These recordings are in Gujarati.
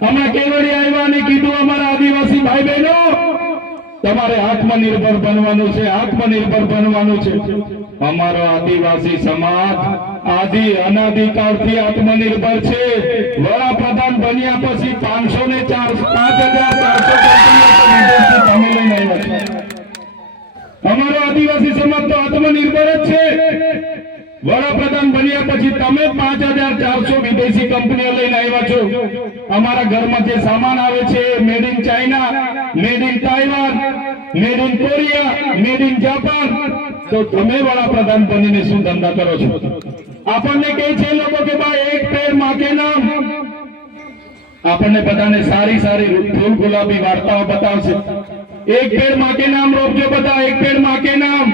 હમણાં કેવડી આવ્યા અને કીધું અમારા આદિવાસી ભાઈ બહેનો તમારે આત્મનિર્ભર બનવાનું છે, આત્મનિર્ભર બનવાનું છે. અમારો આદિવાસી સમાજ આદિ અનાદિકાળથી આત્મનિર્ભર છે. વડાપ્રધાન બન્યા પછી પાંચસો ને ચાર, પાંચ હજાર ચારસો અમારો આદિવાસી સમાજ તો આત્મનિર્ભર જ છે. વડાપ્રધાન બન્યા પછી તમે પાંચ હજાર ચારસો વિદેશી કંપનીઓ લઈને આવ્યા છો. અમારા ઘરમાં જે સામાન આવે છે made in China made in Taiwan made in Korea made in Japan તો તમે વડાપ્રધાન બનીને શું ધંધા કરો છો? આપણને કહે છે લોકો કે ભાઈ, એક પેરમાં નામ. આપણને બધાને સારી સારી ફૂલ ગુલાબી વાર્તાઓ બતાવશે. એક પેડમાં નામ રોપજો બધા, એક પેડમાં નામ.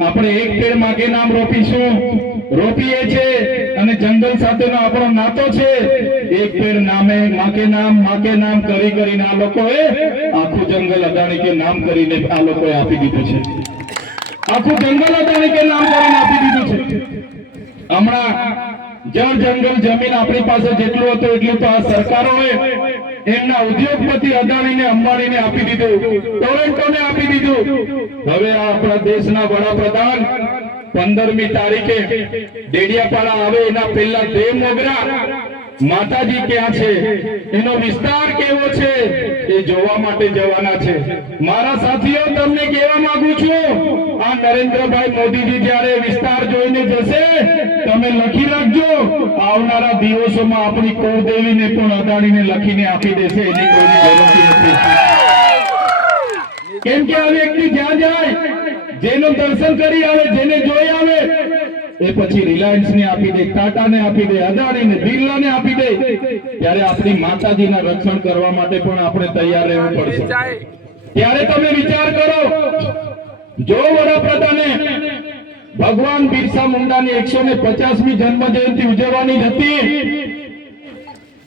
આપણે એક પેડ માગે નામ રોપીશું. રોપીએ છે અને જંગલ સાથેનો આપણો નાતો છે. એક પેડ નામે માકે નામ માકે નામ કરી કરીને આ લોકોએ આખું જંગલ અદાણી કે નામ કરીને આ લોકોએ આપી દીધું છે. આખું જંગલ અદાણી કે નામ કરીને આપી દીધું છે. હમણાં જળ જંગલ જમીન આપણી પાસે જેટલું હતું એટલું તો આ સરકારોએ એમના ઉદ્યોગપતિ અદાણીને અંબાણીને આપી દીધું, ટોરેન્ટોને આપી દીધું. હવે આ આપણા દેશના વડાપ્રધાન પંદરમી તારીખે ડેડિયાપાડા આવે, એના પહેલા દેવ મોગરા માતાજી ક્યાં છે? એનો વિસ્તાર કેવો છે? એ જોવા માટે જવાના છે. મારા સાથીઓ, તમને કહેવા માંગુ છું, આ નરેન્દ્રભાઈ મોદીજી જ્યારે વિસ્તાર જોઈને જશે તમે લખી રાખજો. આવનારા દિવસોમાં આપણી કુળદેવીને પણ અદાણીને લખીને આપી દેશે. એની કોઈની જરૂર નથી. કેમ કે આ વ્યક્તિ જ્યાં જાય, જેનું દર્શન કરી આવે, જેને જોઈ આવે, એ પછી રિલાયન્સ ને આપી દે ટાટા ને આપી દે અદાણી ને બિરલા ને આપી દે. ત્યારે આપણી માતાજીના રક્ષણ કરવા માટે પણ આપણે તૈયાર રહેવું પડશે. ત્યારે તમે વિચાર કરો, જો વડાપ્રધાને ભગવાન બિરસા મુંડાની એકસો ને પચાસમી જન્મ જયંતિ ઉજવવાની હતી.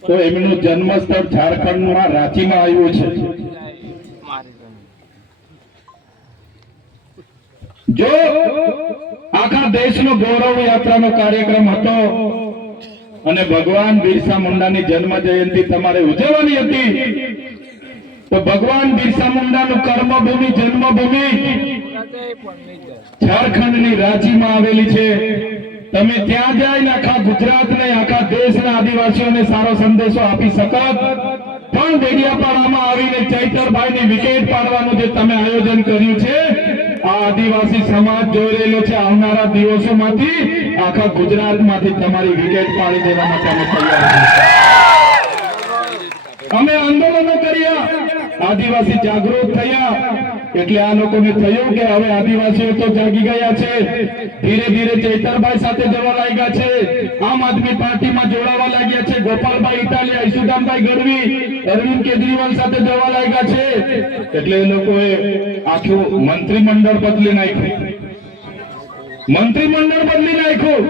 તો એમનું જન્મસ્થળ ઝારખંડમાં રાંચીમાં આવ્યું છે. જો આખા દેશનો ગૌરવ યાત્રાનો કાર્યક્રમ હતો અને ભગવાન બિરસા મુંડાની જન્મ જયંતિ તમારે ઉજવવાની હતી, તો ભગવાન બિરસા મુંડાનું કર્મભૂમિ, જન્મભૂમિ ઝારખંડની રાંચીમાં આવેલી છે. તમે ત્યાં જઈને આખા ગુજરાતને, આખા દેશના આદિવાસીઓને સારો સંદેશો આપી શકત. પણ દેડિયાપાડામાં આવીને ચૈતરભાઈની વિકેટ પાડવાનું જે તમે આયોજન કર્યું છે, આ આદિવાસી સમાજ જોઈ રહેલો છે આવનારા દિવસોમાંથી. આખા ગુજરાતમાંથી તમારી વિકેટ પાડી દેવા માટે અમે તૈયાર અમે આંદોલનો કર્યા. આદિવાસી જાગૃત થયા. એટલે આ લોકોને થયું કે હવે આદિવાસીઓ તો જાગી ગયા છે. ધીરે ધીરે ચૈતરભાઈ સાથે જવા લાગ્યા છે. આમ આદમી પાર્ટીમાં જોડાવા લાગ્યા છે. ગોપાલભાઈ ઇટાલિયા ઈશુદામભાઈ ગઢવી અરવિંદ કેજરીવાલ સાથે જવા લાગ્યા છે. એટલે એ લોકોએ આખું મંત્રીમંડળ બદલી નાખ્યું. મંત્રીમંડળ બદલી નાખ્યું.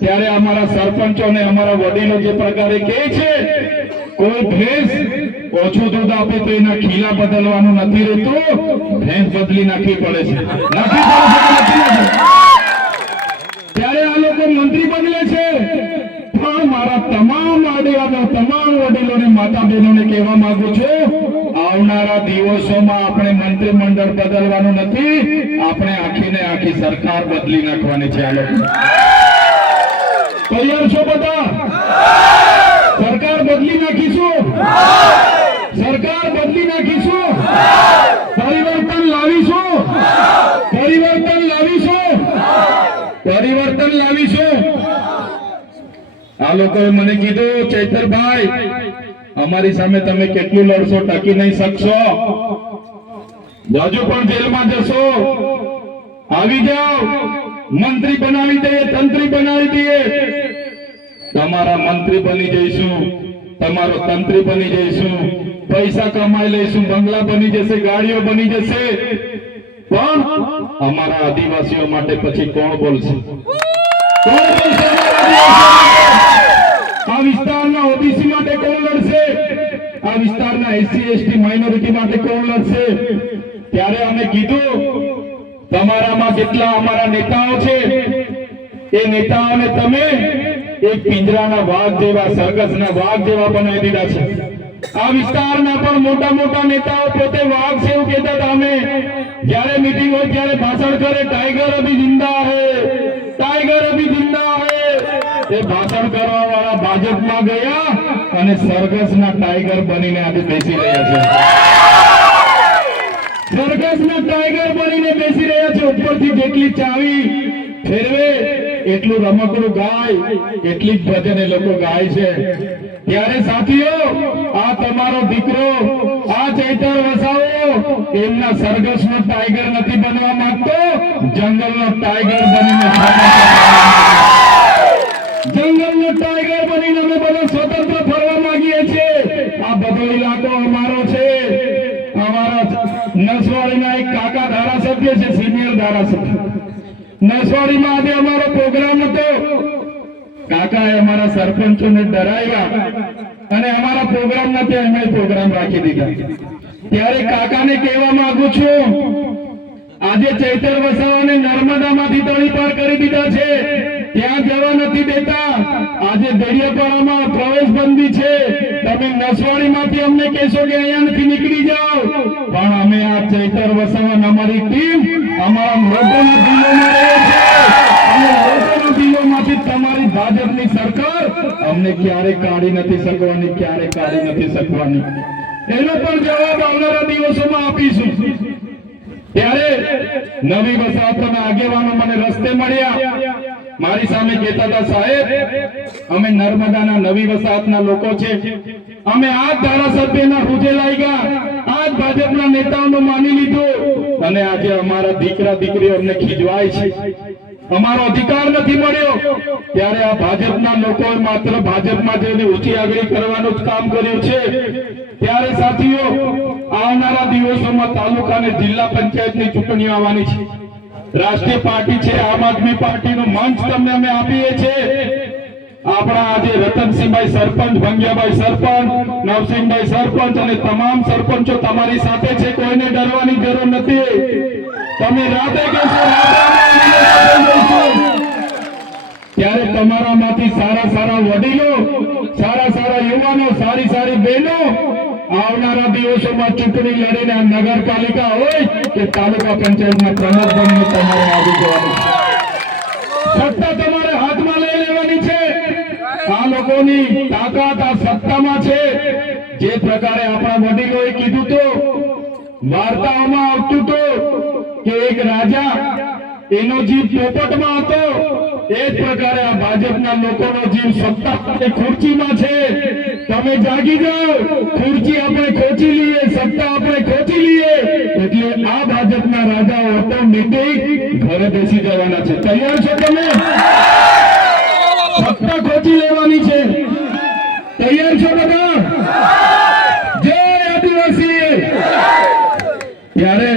ત્યારે અમારા સરપંચો અને અમારા વડીલો જે પ્રકારે કહે છે, કોઈ ભેંસ ઓછું દૂધ આપે તો એના ખીલા બદલવાનું નથી રહેતું. ભેંસ બદલી નાખવી પડે છે? ત્યારે આ લોકો મંત્રી બદલે છે. મારા તમામ આડેવાના તમામ વડીલોને માતા બહેનોને કહેવા માંગુ છું, આવનારા દિવસોમાં આપણે મંત્રીમંડળ બદલવાનું નથી, આપણે આખી ને આખી સરકાર બદલી નાખવાની છે આ લોકો. તૈયાર છો બધા? સરકાર બદલી નાખીશું? સરકાર બદલી નાખીશું. પરિવર્તન લાવીશું. પરિવર્તન લાવીશું. પરિવર્તન લાવીશું. આ લોકોએ મને કીધું, ચૈતરભાઈ, અમારી સામે તમે કેટલું લડશો ટકી નહીં શકશો. હજુ પણ જેલમાં જશો. આવી જાઓ. મંત્રી બનાવી દઈએ, તંત્રી બનાવી દઈએ. તમારા મંત્રી બની જઈશું. તમારો તંત્રી બની જઈશું. પૈસા કમાઈ લઈશું, બંગલા બની જશે, ગાડીઓ બની જશે. પણ અમારા આદિવાસીઓ માટે પછી કોણ બોલશે? લડશે? ત્યારે અમે કીધું, તમારામાં જેટલા અમારા નેતાઓ છે, એ નેતાઓને તમે એક પિંજરાના વાઘ જેવા સરકસના વાઘ જેવા બનાવી દીધા છે. આ વિસ્તારના પણ મોટા મોટા નેતાઓ પોતે વાઘ છે એવું કહેતા હતા અમે. મીટિંગ હોય ત્યારે ભાષણ કરે ટાઈગર અભી જિંદા હે ટાઈગર અભી જિંદા હે. એ ભાષણ કરવા વાળા ભાજપમાં ગયા અને સરઘસના ટાઈગર બનીને આજે બેસી રહ્યા છે. સરઘસના ટાઈગર બનીને બેસી રહ્યા છે. ઉપરથી જેટલી ચાવી ફેરવે, એટલું રમકડું ગાય, એટલી જ ભજન એ લોકો ગાય છે. ત્યારે સાથીઓ તમારો દીકરો, આ ચૈતર વસાવો. એમના સરઘસનો ટાઈગર નથી બનવા માંગતો, જંગલનો ટાઈગર બનીને જંગલનો ટાઈગર બનીને અમે બધા સ્વતંત્ર ફરવા માંગીએ છીએ. આ બધો ઇલાકો અમારો છે. અમારા નસવાડીના એક કાકા ધારાસભ્ય છે, સિનિયર ધારાસભ્ય. નસવાડીમાં આજે અમારો પ્રોગ્રામ હતો. કાકાએ અમારા સરપંચોને ડરાવ્યા. અને અમારા પ્રોગ્રામ નથી એમણે પ્રોગ્રામ રાખી દીધા. ત્યારે કાકાને કહેવા માંગુ છું, આજે ચૈતર વસાવાને નર્મદામાંથી તળી પાર કરી દીધા છે. ત્યાં જવા નથી દેતા. આજે દરિયાપાડામાં પ્રવેશ બંધી છે. તમે નસવાડીમાંથી અમને કહેશો કે અહીંયા નથી નીકળી જાઓ. પણ અમે આ ચૈતર વસાવાને, અમારી ટીમ અમારા દિલોમાં રહે છે. દિલોમાંથી તમારી ભાજપની સરકાર અમને ક્યારે કાઢી નથી શકવાની ક્યારે કાઢી નથી શકવાની. એનો પણ જવાબ આવનારા દિવસોમાં આપીશું. ત્યારે નવી વસાહતોના આગેવાનો મને રસ્તે મળ્યા. મારી સામે કહેતા હતા, સાહેબ, અમે નર્મદાના નવી વસાહતના લોકો છે. અમે આ ધારાસભ્યના હુજે લાગ્યા. આ ભાજપના નેતાઓનું માની લીધું. અને આજે અમારા દીકરા દીકરીઓ અમને ખીજવાય છે. અમારો અધિકાર નથી મળ્યો. ત્યારે આ ભાજપના લોકોએ માત્ર ભાજપમાં જઈને ઊંચી આગળ કરવાનું જ કામ કર્યું છે. ત્યારે સાથીઓ, આવનારા દિવસોમાં તાલુકા અને જિલ્લા પંચાયતની ચૂંટણીઓ આવવાની છે. રાષ્ટ્રીય પાર્ટી છે, આમ આદમી પાર્ટીનું મંચ તમને અમે આપીએ છીએ. આપણા આજે રતનસિંહભાઈ સરપંચ, ભંગ્યાભાઈ સરપંચ, નવસિંહભાઈ સરપંચ અને તમામ સરપંચો તમારી સાથે છે. કોઈને ડરવાની જરૂર નથી. તમે રાતે કહેશો રાતે ત્યારે તમારામાંથી સારા સારા વડીલો, સારા સારા યુવાનો, સારી સારી બહેનો આવનારા દિવસોમાં ચૂંટણી લડીને નગરપાલિકા હોય કે તાલુકા પંચાયતના પ્રમુખ બનીને તમારે આવી જવાનું સત્તા તમારે હાથમાં લઈ લેવાની છે. આ લોકોની તાકાત આ સત્તામાં છે. જે પ્રકારે આપણા વડીલોએ કીધું તો, વાર્તાઓમાં આવતું તો કે એક રાજા એનો જીવ પોપટમાં હતો. એ જ પ્રકારે આ ભાજપના લોકોનો જીવ સત્તા ખુરચીમાં છે. તમે જાગી જાઓ. ખુરચી આપણે ખોચી લઈએ, સત્તા આપણે ખોચી લઈએ. એટલે આ ભાજપના રાજા ઓટોમેટિક ઘરે બેસી જવાના છે. તૈયાર છો તમે? સત્તા ખોચી લેવાની છે. તૈયાર છો બધા જય આદિવાસી ત્યારે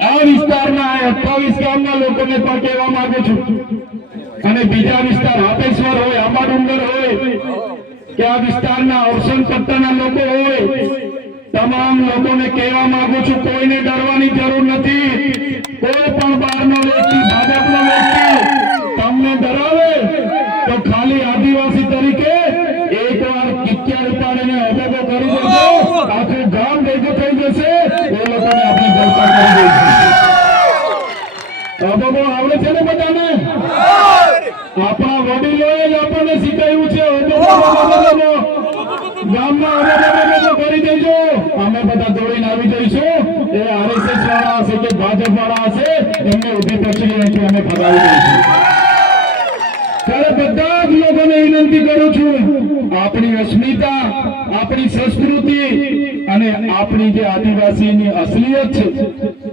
આ વિસ્તારના અઠાવીસ ગામના લોકોને પણ કહેવા માંગુ છું. અને બીજા વિસ્તાર હાપેશ્વર હોય, આંબાડુંગર હોય, કે આ વિસ્તારના અવસન પટ્ટાના લોકો હોય, તમામ લોકોને કહેવા માંગુ છું, કોઈને ડરવાની જરૂર નથી. કોઈ પણ બહારનો વ્યક્તિ, ભાજપનો વ્યક્તિ તમને ડરાવે, તો ખાલી આદિવાસી તરીકે એકવાર કિક્યા ઉપાડીને અભેગો કરી દેજો. આખું ગામ ભેગું થઈ જશે, એ લોકોને આપણે જલસા કરી દઈશું. આવડે છે ને બધાને? આપણા વડીલોએ જ આપણને શીખવ્યું છે. ગામમાં અભેગો, અભેગો કરી દેજો. અમે બધા દોડીને આવી જઈશું. એ આરએસએસ વાળા હશે કે ભાજપ વાળા હશે એમને ઊભી અહીંથી અમે ભગાવી દઈશું. ત્યારે બધા જ લોકોને વિનંતી કરું છું, આપણી અસ્મિતા, આપણી સંસ્કૃતિ અને આપણી જે આદિવાસીની અસલિયત છે,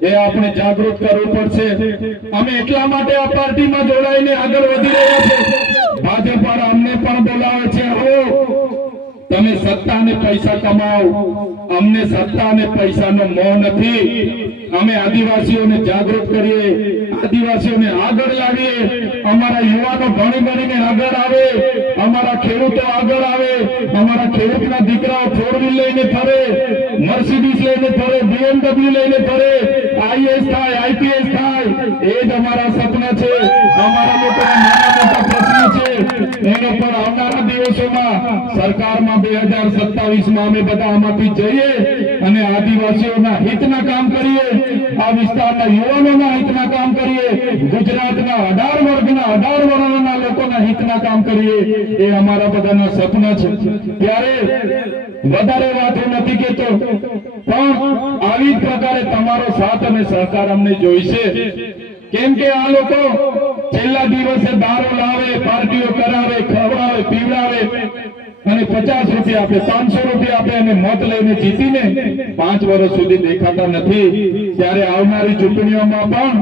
એ આપણે જાગૃત કરવું પડશે. અમે એટલા માટે આ પાર્ટીમાં જોડાઈને આગળ વધી રહ્યા છે ભાજપ અમને પણ બોલાવે છે, આવો, તમે સત્તા ને પૈસા કમાઓ. અમને સત્તા અને પૈસાનો મોહ નથી. અમે આદિવાસીઓને જાગૃત કરીએ. આદિવાસીઓને આગળ લાવીએ, અમારા યુવાનો ભણી ભણીને આગળ આવે, અમારા ખેડૂતો આગળ આવે, અમારા ખેડૂતના દીકરાઓ ફોર વ્હીલ લઈને ફરે, મર્સિડીઝ લઈને ફરે BMW લઈને ફરે આઈએસ થાય આઈપીએસ થાય, એ જ અમારા સપના છે. સરકારમાં બે હજાર સત્તાવીસમાં અમે બધા આમાંથી જઈએ અને આદિવાસીઓના હિતના કામ કરીએ, આ વિસ્તારના યુવાનોના હિતના કામ કરીએ, ગુજરાતના અઢાર વર્ગના, અઢાર વર્ણના લોકોના હિતના કામ કરીએ, એ અમારા બધાના સપના છે. ત્યારે વધારે વાત હું નથી કેતો પણ આવી જ પ્રકારે તમારો સાથ અને સહકાર અમને જોઈશે. કેમ કે આ લોકો છેલ્લા દિવસે દારૂ લાવે, પાર્ટીઓ કરાવે, ખવડાવે, પીવડાવે અને પચાસ રૂપિયા આપે, પાંચસો રૂપિયા આપે અને મત લઈને જીતીને પાંચ વર્ષ સુધી દેખાતા નથી. ત્યારે આવનારી ચૂંટણીઓમાં પણ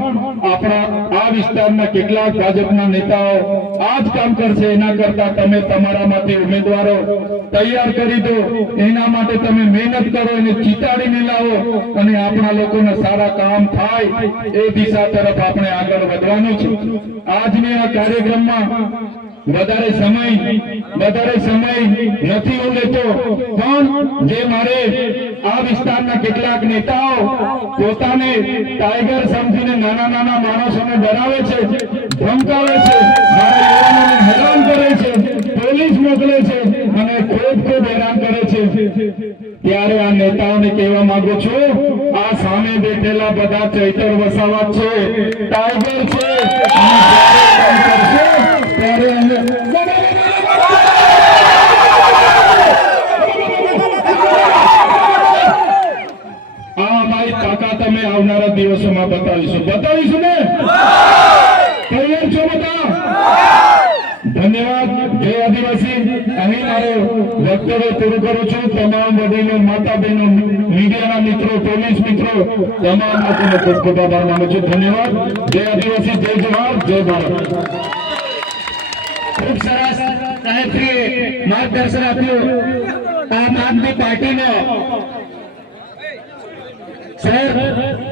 આપણા આ વિસ્તારના કેટલાક ભાજપના નેતાઓ આ જ કામ કરશે. એના કરતા તમે તમારામાંથી ઉમેદવારો તૈયાર કરી દો. એના માટે તમે મહેનત કરો એને ચિતાડીને લાવો અને આપણા લોકોના સારા કામ થાય એ દિશા તરફ આપણે આગળ વધવાનું છે. આજની આ કાર્યક્રમમાં વધારે સમય વધારે સમય નથી હું પણ જે મારે આ વિસ્તારના કેટલાક નેતાઓ પોતાને ટાઈગર સમજીને નાના નાના માણસોને ડરાવે છે, ધમકાવે છે હેરાન કરે છે, પોલીસ મોકલે છે અને ખૂબ ખૂબ હેરાન કરે છે. ત્યારે આ નેતાઓને કહેવા માંગુ છું, આ સામે બેઠેલા બધા ચૈતર વસાવા છે ટાઈગર છે અને જ્યારે કામ કરશે ત્યારે અમે આ અમારી તાકાત અમે આવનારા દિવસોમાં બતાવીશું. બતાવીશું ને? તૈયાર છો બધા? ધન્યવાદ. જય આદિવાસી. અહીં મારો વક્તવ્ય પૂરું કરું છું. તમામ વડીલો માતા બહેનો મીડિયાના મિત્રો, પોલીસ મિત્રો, તમામ લોકોનો ખૂબ ખૂબ આભાર માનું છું. ધન્યવાદ. જય આદિવાસી. જય જવાહર. જય ભારત. ખૂબ સરસ. સાહેબશ્રીએ માર્ગદર્શન આપ્યું. આમ આદમી પાર્ટીનો. સાહેબ